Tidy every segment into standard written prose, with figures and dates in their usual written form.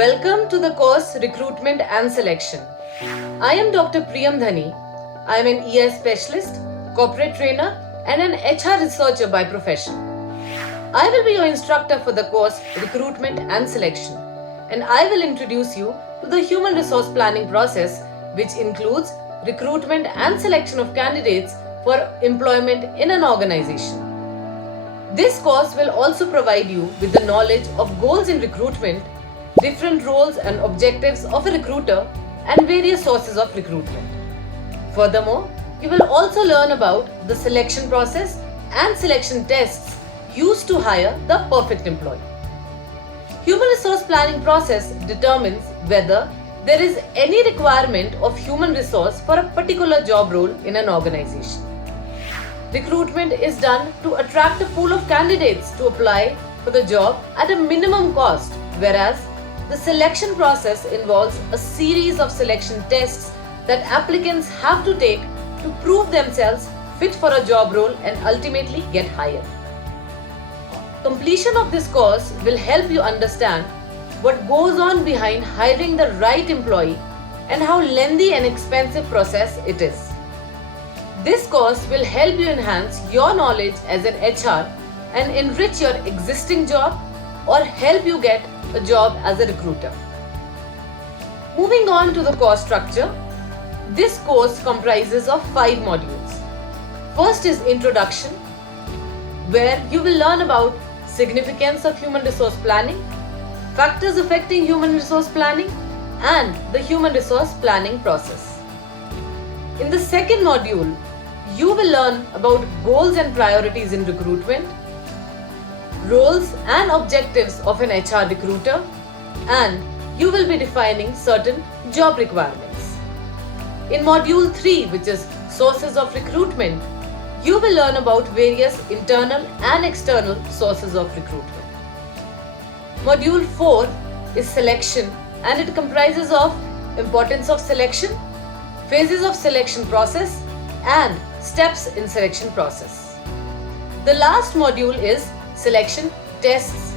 Welcome to the course Recruitment and Selection. I am Dr. Priyam Dhani. I am an EI specialist, corporate trainer and an HR researcher by profession. I will be your instructor for the course Recruitment and Selection, and I will introduce you to the human resource planning process, which includes recruitment and selection of candidates for employment in an organization. This course will also provide you with the knowledge of goals in recruitment, different roles and objectives of a recruiter, and various sources of recruitment. Furthermore, you will also learn about the selection process and selection tests used to hire the perfect employee. Human resource planning process determines whether there is any requirement of human resource for a particular job role in an organization. Recruitment is done to attract a pool of candidates to apply for the job at a minimum cost, whereas the selection process involves a series of selection tests that applicants have to take to prove themselves fit for a job role and ultimately get hired. Completion of this course will help you understand what goes on behind hiring the right employee and how lengthy and expensive process it is. This course will help you enhance your knowledge as an HR and enrich your existing job or help you get a job as a recruiter. Moving on to the course structure, this course comprises of 5 modules. First is Introduction, where you will learn about significance of human resource planning, factors affecting human resource planning, and the human resource planning process. In the second module, you will learn about goals and priorities in recruitment, roles and objectives of an HR recruiter, and you will be defining certain job requirements. In module 3, which is sources of recruitment, you will learn about various internal and external sources of recruitment. Module 4 is selection, and it comprises of importance of selection, phases of selection process, and steps in selection process. The last module is selection tests.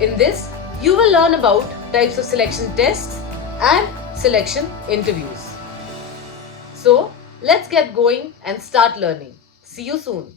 In this, you will learn about types of selection tests and selection interviews. So, let's get going and start learning. See you soon.